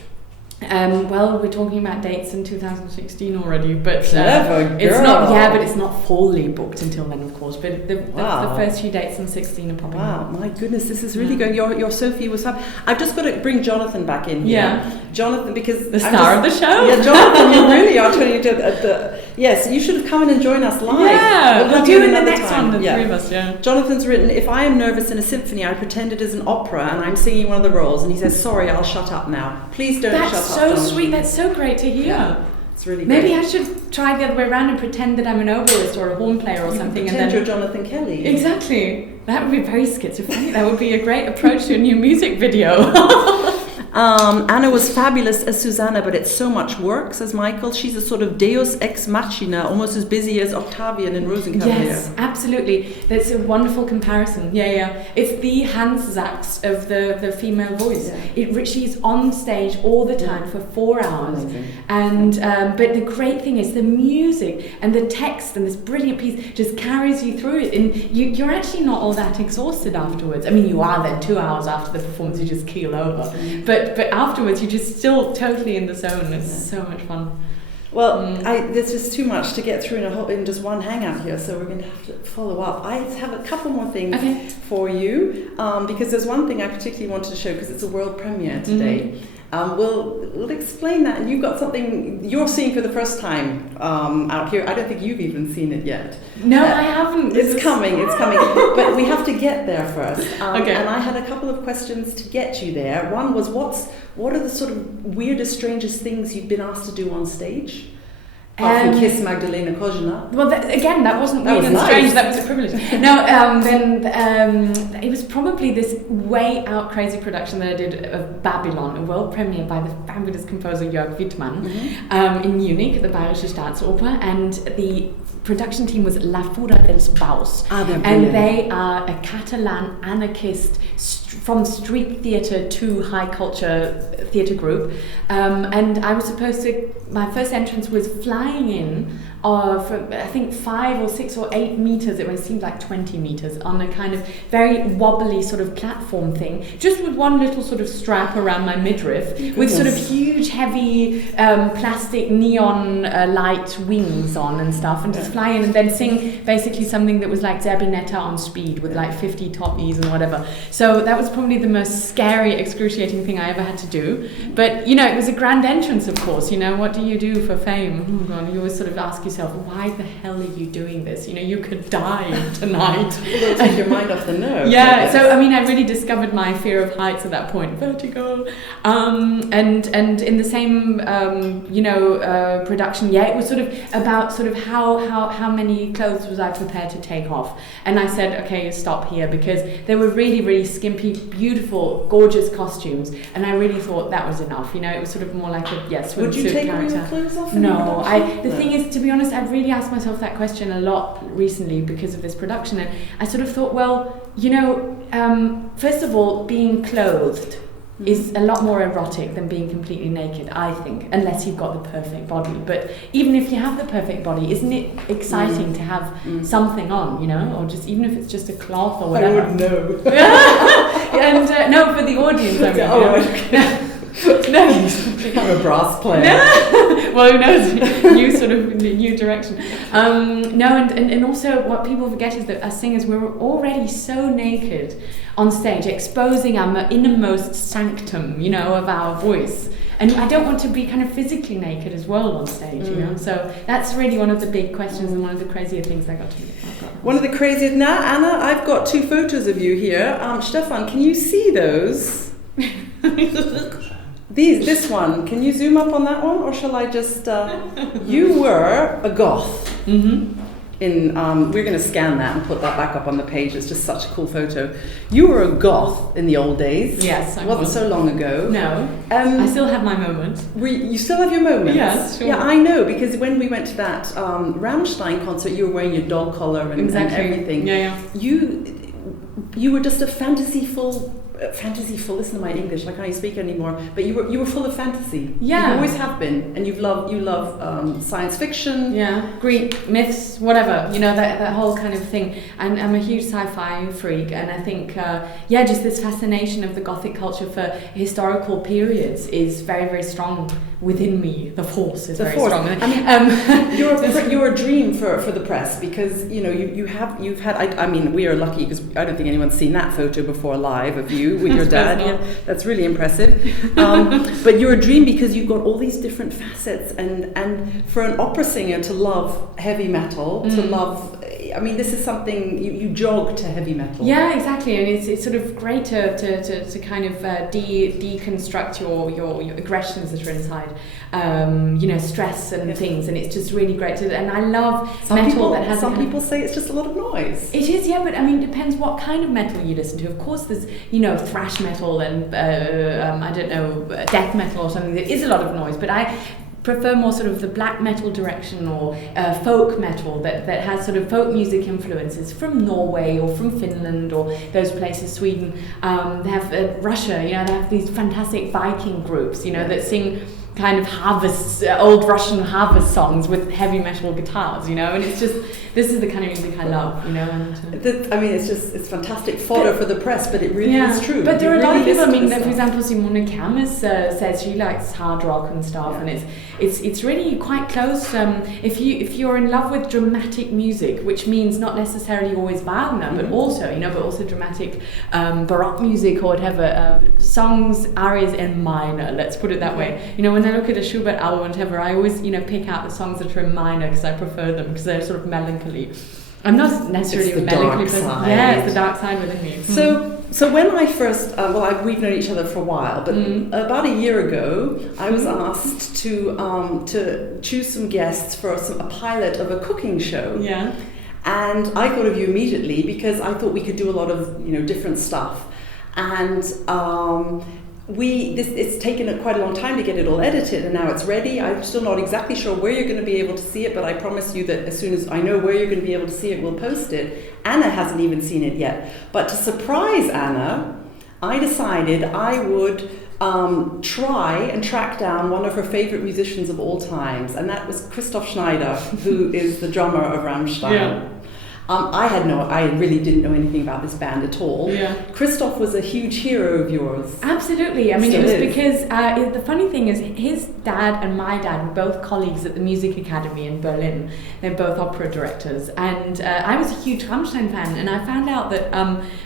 Well, we're talking about dates in 2016 already, but clever girl. It's not. Yeah, but it's not fully booked until then, of course. But the first few dates in 16 are popping up. Wow, my goodness, this is really good. Your Sophie was up. I've just got to bring Jonathan back in here. Yeah, Jonathan, because the star of the show. Yeah, Jonathan, you really are turning to yes. You should have come in and joined us live. Yeah, we'll do it in the next time. one. The three of us. Yeah. Jonathan's written, if I am nervous in a symphony, I pretend it is an opera and I'm singing one of the roles, and he says, sorry, I'll shut up now. Please don't shut up. That's so sweet. That's so great to hear. Yeah, it's really Maybe great. I should try the other way around and pretend that I'm an obolist or a horn player or something. Pretend you're Jonathan Kelly. Exactly. That would be very schizophrenic. That would be a great approach to a new music video. Anna was fabulous as Susanna, but it's so much work, says Michael. She's a sort of deus ex machina, almost as busy as Octavian in Rosenkavalier. Yes, absolutely. That's a wonderful comparison. Yeah. It's the Hans Sachs of the female voice. Yeah. She's on stage all the time for 4 hours. Amazing. And but the great thing is the music and the text and this brilliant piece just carries you through it, and you're actually not all that exhausted afterwards. I mean, you are then 2 hours after the performance, you just keel over. But afterwards, you're just still totally in the zone. It's so much fun. Well, there's just too much to get through in just one hangout here, so we're going to have to follow up. I have a couple more things for you, because there's one thing I particularly wanted to show, because it's a world premiere today. We'll explain that, and you've got something you're seeing for the first time out here. I don't think you've even seen it yet. No, I haven't. It's coming, but we have to get there first. Okay. And I had a couple of questions to get you there. One was, what are the sort of weirdest, strangest things you've been asked to do on stage? Apart from kiss Magdalena Kozhina. Well, that wasn't weird and strange. That was a privilege. No, then it was probably this way out crazy production that I did of Babylon, a world premiere by the fabulous composer Jörg Wittmann in Munich at the Bayerische Staatsoper, and the production team was La Fura dels Baus, and they are a Catalan anarchist from street theatre to high culture theatre group, and I was supposed to. My first entrance was fly flying in from I think 5 or 6 or 8 meters, it seemed like 20 meters, on a kind of very wobbly sort of platform thing, just with one little sort of strap around my midriff, with sort of huge heavy plastic neon light wings on and stuff, and just fly in and then sing basically something that was like Zerbinetta on speed with like 50 top E's and whatever. So that was probably the most scary, excruciating thing I ever had to do. But you know, it was a grand entrance, of course. You know, what do you do for fame? Oh God, you always sort of ask yourself, why the hell are you doing this? You know, you could die tonight. It'll take your mind off the nerve. Yeah, so I mean, I really discovered my fear of heights at that point, vertigo. And in the same, production, it was sort of about sort of how many clothes was I prepared to take off. And I said, okay, stop here, because they were really, really skimpy, beautiful, gorgeous costumes. And I really thought that was enough. You know, it was sort of more like a swimsuit character. Would you take all your clothes off? No, the thing is, to be honest, I've really asked myself that question a lot recently because of this production, and I sort of thought, well, you know, first of all, being clothed is a lot more erotic than being completely naked, I think, unless you've got the perfect body. But even if you have the perfect body, isn't it exciting to have something on, you know, or just even if it's just a cloth or whatever? I wouldn't know. And no, for the audience, I mean. No, I'm a brass player. Well, who knows? New direction. And also what people forget is that as singers, we're already so naked on stage, exposing our innermost sanctum, you know, of our voice. And I don't want to be kind of physically naked as well on stage, you know. So that's really one of the big questions and one of the crazier things I got to do. One of the craziest. Now, Anna, I've got 2 photos of you here. Stefan, can you see those? This one, can you zoom up on that one, or shall I just? You were a goth. Mm-hmm. We're going to scan that and put that back up on the page. It's just such a cool photo. You were a goth in the old days. Yes, it wasn't so long ago. No, I still have my moments. You still have your moments? Yes, sure. Yeah, I know, because when we went to that Rammstein concert, you were wearing your dog collar and everything. Yeah. You were just a fantasyful. Listen to my English, I can't even speak anymore. But you were full of fantasy. Yeah, you always have been, and you love science fiction. Yeah, Greek myths, whatever. You know, that whole kind of thing. And I'm a huge sci-fi freak, and I think just this fascination of the Gothic culture for historical periods is very, very strong within me. The force is very strong. I mean, you're a dream for the press, because you know you've had. I mean, we are lucky because I don't think anyone's seen that photo before live of you with your dad. Yeah, that's really impressive. But you're a dream because you've got all these different facets, and for an opera singer to love heavy metal, to love. I mean, this is something you jog to heavy metal. Yeah, exactly, and it's sort of great to kind of deconstruct your aggressions that are inside, stress and things, and it's just really great to. And I love metal that has. Some people say it's just a lot of noise. It is, yeah, but I mean, it depends what kind of metal you listen to. Of course, there's thrash metal and death metal or something that is a lot of noise, but I prefer more sort of the black metal direction, or folk metal that has sort of folk music influences from Norway or from Finland or those places, Sweden. They have Russia, they have these fantastic Viking groups, that sing kind of old Russian harvest songs with heavy metal guitars, and it's just, this is the kind of music I love, it's fantastic fodder for the press, but it really is true. But there are a lot of people, for example, Simone Kamis says she likes hard rock and stuff, and it's really quite close. If you're in love with dramatic music, which means not necessarily always Wagner, but also dramatic Baroque music or whatever, songs, arias in minor, let's put it that way. When I look at a Schubert album or whatever, I always, pick out the songs that are in minor because I prefer them, because they're sort of melancholy. I'm not necessarily a melancholy person. Yeah, it's the dark side within me. So when I first, we've known each other for a while, but about a year ago, I was asked to choose some guests for a pilot of a cooking show. Yeah. And I thought of you immediately because I thought we could do a lot of different stuff, and it's taken quite a long time to get it all edited, and now it's ready. I'm still not exactly sure where you're going to be able to see it, but I promise you that as soon as I know where you're going to be able to see it, we'll post it. Anna hasn't even seen it yet. But to surprise Anna, I decided I would try and track down one of her favorite musicians of all times, and that was Christoph Schneider, who is the drummer of Rammstein. Yeah. I really didn't know anything about this band at all. Yeah. Christoph was a huge hero of yours. Absolutely. I mean, Still it was is. because the funny thing is, his dad and my dad were both colleagues at the Music Academy in Berlin. They're both opera directors, and I was a huge Rammstein fan. And I found out that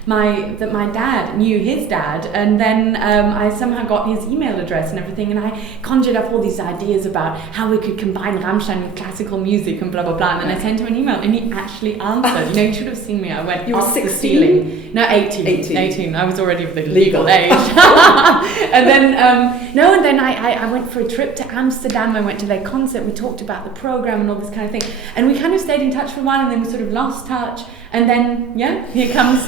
my dad knew his dad, and then I somehow got his email address and everything, and I conjured up all these ideas about how we could combine Rammstein with classical music and blah blah blah. And then I sent him an email, and he actually answered. You know, you should have seen me. I went. You were up the 16? ceiling. No, 18. 18. I was already of the legal age. And then I went for a trip to Amsterdam. I went to their concert. We talked about the program and all this kind of thing. And we kind of stayed in touch for a while, and then we sort of lost touch. And then here comes.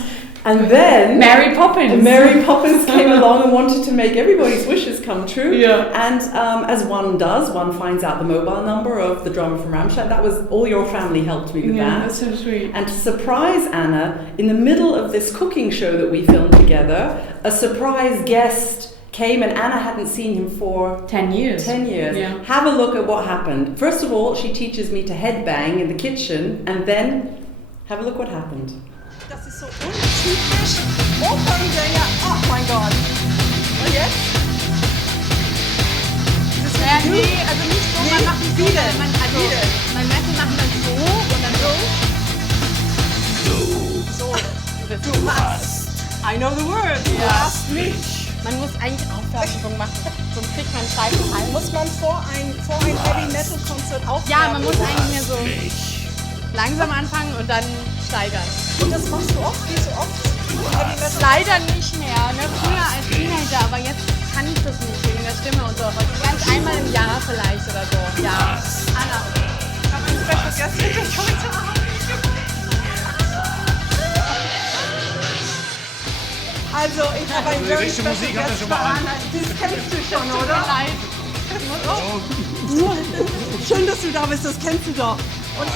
And then Mary Poppins. Mary Poppins came along and wanted to make everybody's wishes come true. Yeah. And as one does, one finds out the mobile number of the drummer from Rammstein. That was all your family helped me with that. That's so sweet. And to surprise Anna, in the middle of this cooking show that we filmed together, a surprise guest came, and Anna hadn't seen him for 10 years. 10 years. Yeah. Have a look at what happened. First of all, she teaches me to headbang in the kitchen, and then have a look what happened. Das ist so untypisch Opernsänger. Oh mein Gott. Und jetzt? Nee, also nicht so, man macht nicht so, man Metal machen dann so und dann so. So. Du hast. I know the word. Du hast mich. Man muss eigentlich Aufwärmung machen, sonst kriegt man einen steifen Hals. Muss man vor ein Heavy-Metal-Konzert aufwärmen? Ja, man muss eigentlich mehr so langsam anfangen und dann steigern. Und das machst du oft? Wie so oft? Heavy-Metal? Leider nicht mehr, ne? Früher als Teenager, aber jetzt kann ich das nicht wegen der Stimme und so. Aber ganz einmal im Jahr vielleicht oder so. Ja. Anna, ich habe einen Special Guest mit dich heute Abend. Also, ich habe einen very special Guest für Anna. Das kennst du schon, oder? Schön, dass du da bist, das kennst du doch. Und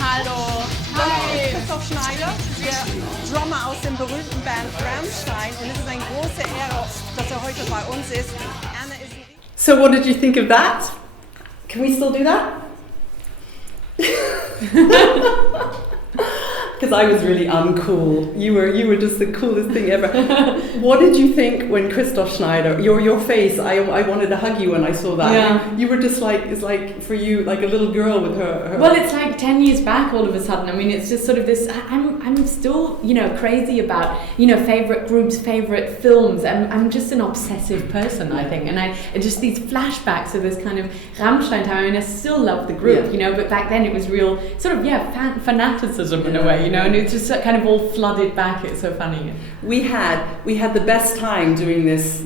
Hallo. Hi. Christoph Schneider, der Drummer aus dem berühmten Band Rammstein. Und es ist eine große Ehre, dass er heute bei uns ist. Anna ist So what did you think of that? Can we still do that? Because I was really uncool. You were just the coolest thing ever. What did you think when Christoph Schneider, your face, I wanted to hug you when I saw that. Yeah. You were just like, it's like for you, like a little girl with her. Well, it's like 10 years back all of a sudden. I mean, it's just sort of this, I'm still, crazy about, favorite groups, favorite films. I'm just an obsessive person, I think. And just these flashbacks of this kind of Rammstein time. I mean, I still love the group, but back then it was real sort of, fanaticism in a way, and it's just kind of all flooded back. It's so funny. We had the best time doing this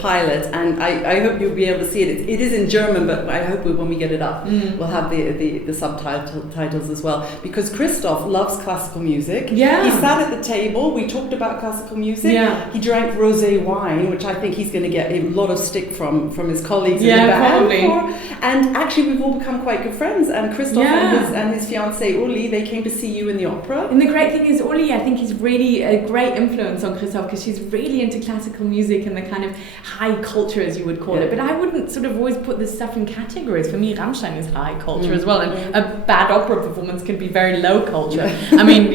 pilot, and I hope you'll be able to see it. It is in German, but I hope when we get it up, we'll have the subtitles as well. Because Christoph loves classical music. Yeah. He sat at the table. We talked about classical music. Yeah. He drank rosé wine, which I think he's going to get a lot of stick from his colleagues in the band. Probably. And actually, we've all become quite good friends. And Christoph and his fiancée Uli, they came to see you in the opera. And the great thing is, Uli, I think, is really a great influence on Christoph because she's really into classical music and the kind of high culture, as you would call it. But I wouldn't sort of always put this stuff in categories. For me, Rammstein is high culture as well, and a bad opera performance can be very low culture. I mean,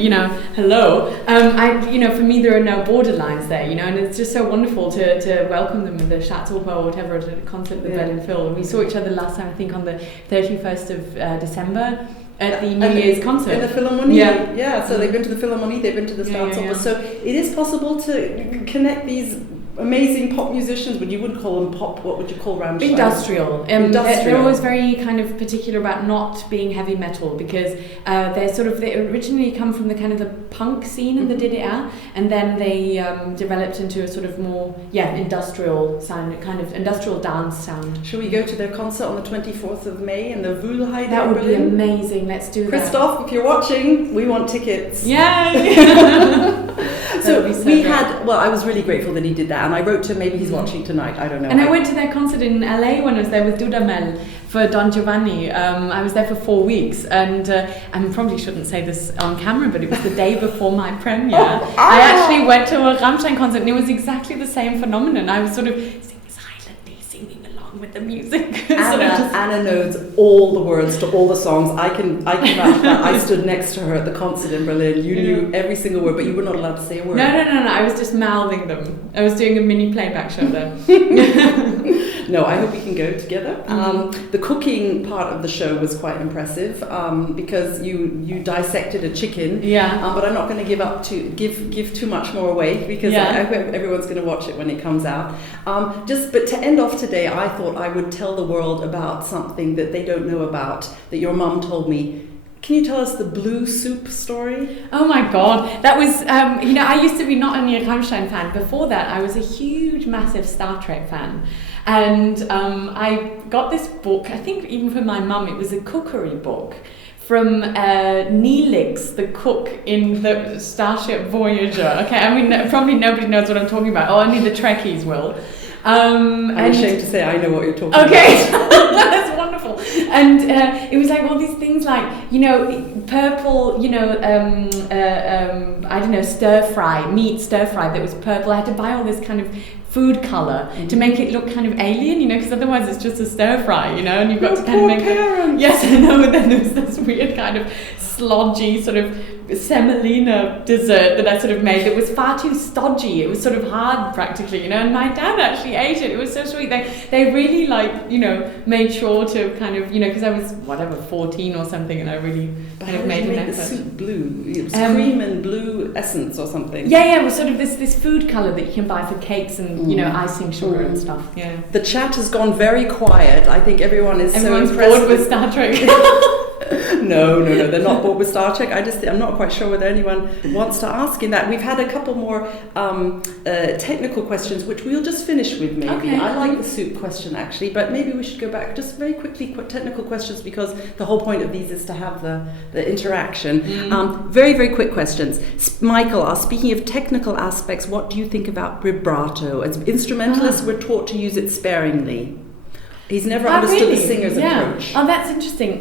hello. For me, there are no borderlines there, and it's just so wonderful to welcome them in the Schatzalper or whatever at a concert at the Berlin Phil. We saw each other last time, I think, on the 31st of December. At the New Year's concert. In the Philharmonie? Yeah. So they've been to the Philharmonie, they've been to the Staatsoper. So it is possible to connect these amazing pop musicians, but you wouldn't call them pop, what would you call Rammstein? Industrial. They're always very kind of particular about not being heavy metal because they originally come from the kind of the punk scene in the DDR, and then they developed into a sort of more industrial sound, kind of industrial dance sound. Should we go to their concert on the 24th of May in the Wühlheide? That would be Berlin? amazing. Let's do that. Christoph, if you're watching, we want tickets. Yay! So we had, well, I was really grateful that he did that, and I wrote to him, maybe he's watching tonight, I don't know. And I went to their concert in LA when I was there with Dudamel for Don Giovanni. I was there for 4 weeks, and I probably shouldn't say this on camera, but it was the day before my premiere. I actually went to a Rammstein concert, and it was exactly the same phenomenon. I was sort of singing along with the music. Anna knows all the words to all the songs. I can vouch that. I stood next to her at the concert in Berlin. You knew every single word, but you were not allowed to say a word. No. I was just mouthing them. I was doing a mini playback show there. No, I hope we can go together. The cooking part of the show was quite impressive because you dissected a chicken. Yeah. But I'm not going to give too much more away because I hope everyone's going to watch it when it comes out. But to end off today, I thought I would tell the world about something that they don't know about that your mum told me. Can you tell us the blue soup story? Oh my God, that was, I used to be not only a Rammstein fan. Before that, I was a huge, massive Star Trek fan. And I got this book, I think even for my mum, it was a cookery book from Neelix, the cook in the Starship Voyager. Okay, I mean, probably nobody knows what I'm talking about, or only the Trekkies will. I'm ashamed to say I know what you're talking about. Okay, that's wonderful. And it was like all these things like, purple, I don't know, meat stir fry that was purple. I had to buy all this kind of food colour to make it look kind of alien, because otherwise it's just a stir fry, and you've got to kind of make it. Yes, I know, and then there was this weird kind of slodgy sort of semolina dessert that I sort of made that was far too stodgy. It was sort of hard practically, and my dad actually ate it. It was so sweet. They really made sure to kind of, because I was 14 or something, and I really kind of made an effort. The soup blue? It was cream and blue essence or something. Yeah, it was sort of this food colour that you can buy for cakes and icing sugar and stuff. Yeah. The chat has gone very quiet. I think everyone's so impressed. Bored with Star Trek. No, they're not bored with Star Trek. I'm not quite sure whether anyone wants to ask in that. We've had a couple more technical questions, which we'll just finish with maybe. Okay. I like the soup question actually, but maybe we should go back just very quickly, technical questions, because the whole point of these is to have the interaction. Very, very quick questions. Michael asks, speaking of technical aspects, what do you think about vibrato? As instrumentalists, we're taught to use it sparingly. He's never understood the singer's approach. Oh, that's interesting.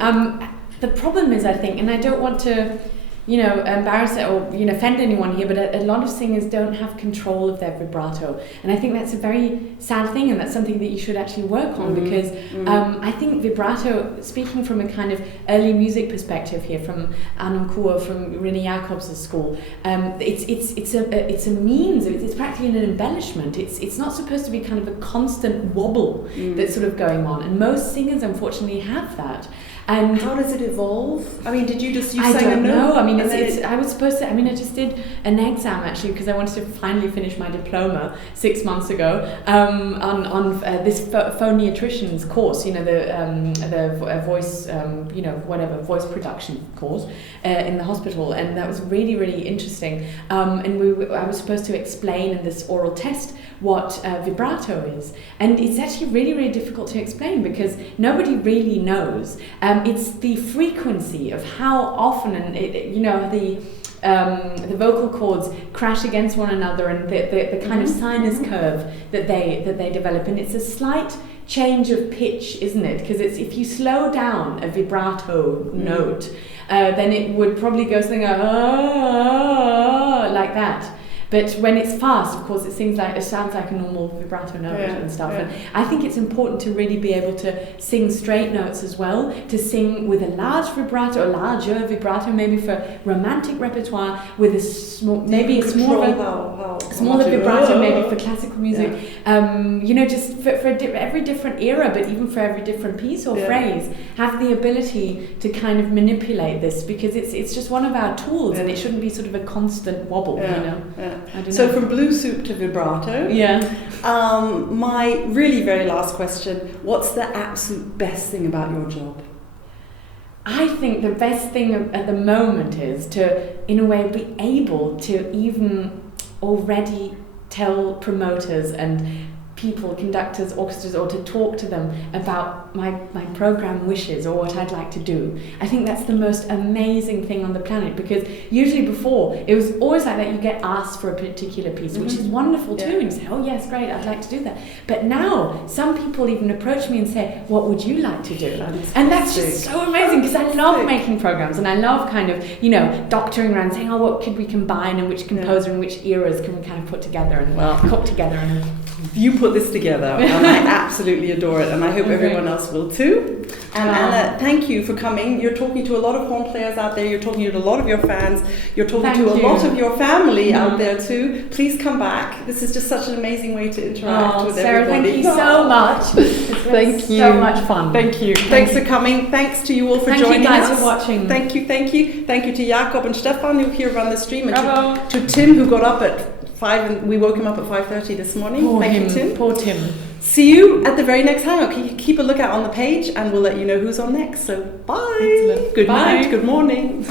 The problem is, I think, and I don't want to, embarrass it or offend anyone here, but a lot of singers don't have control of their vibrato, and I think that's a very sad thing, and that's something that you should actually work on because I think vibrato, speaking from a kind of early music perspective here, from Arnon Kuhr, from Rene Jacobs' school, it's a means. It's practically an embellishment. It's not supposed to be kind of a constant wobble that's sort of going on, and most singers unfortunately have that. And how does it evolve? I mean, did you just I don't know. I mean, I was supposed to. I mean, I just did an exam actually because I wanted to finally finish my diploma 6 months ago on this phoniatrician's course. The voice, voice production course in the hospital, and that was really, really interesting. And I was supposed to explain in this oral test what vibrato is, and it's actually really, really difficult to explain because nobody really knows. It's the frequency of how often, and the vocal cords crash against one another, and the kind of sinus curve that they develop, and it's a slight change of pitch, isn't it? Because if you slow down a vibrato note, then it would probably go something like that. But when it's fast, of course, it sounds like a normal vibrato note and stuff. Yeah. And I think it's important to really be able to sing straight notes as well, to sing with a larger vibrato, maybe for romantic repertoire, with a smaller vibrato, maybe for classical music. Yeah. Just for every different era, but even for every different piece or phrase, have the ability to kind of manipulate this, because it's just one of our tools, and it shouldn't be sort of a constant wobble. Yeah. So from blue soup to vibrato. Yeah. My really very last question: what's the absolute best thing about your job? I think the best thing at the moment is to, in a way, be able to even already tell promoters and people, conductors, orchestras, or to talk to them about my program wishes or what I'd like to do. I think that's the most amazing thing on the planet, because usually before it was always like that, you get asked for a particular piece, which is wonderful too, and you say, oh yes, great, I'd like to do that. But now some people even approach me and say, what would you like to do? And that's just so amazing, because I love making programs, and I love kind of, doctoring around saying, oh, what could we combine, and which composer and which eras can we kind of put together and cook together. And you put this together, and I absolutely adore it, and I hope everyone else will too. And Anna, thank you for coming. You're talking to a lot of horn players out there, you're talking to a lot of your fans, you're talking to a lot of your family out there too. Please come back. This is just such an amazing way to interact with Sarah, everybody. thank you so much. Thank you. So much fun. Thank you. Thanks for coming. Thanks to you all for joining us. Thank you guys for watching. Thank you. Thank you to Jakob and Stefan who here run the stream, and to Tim who got up at 5 and we woke him up at 5:30 this morning. Thank you, Tim. Poor Tim. See you at the very next Hangout. Keep a lookout on the page and we'll let you know who's on next. So bye. Excellent. Good night. Good morning.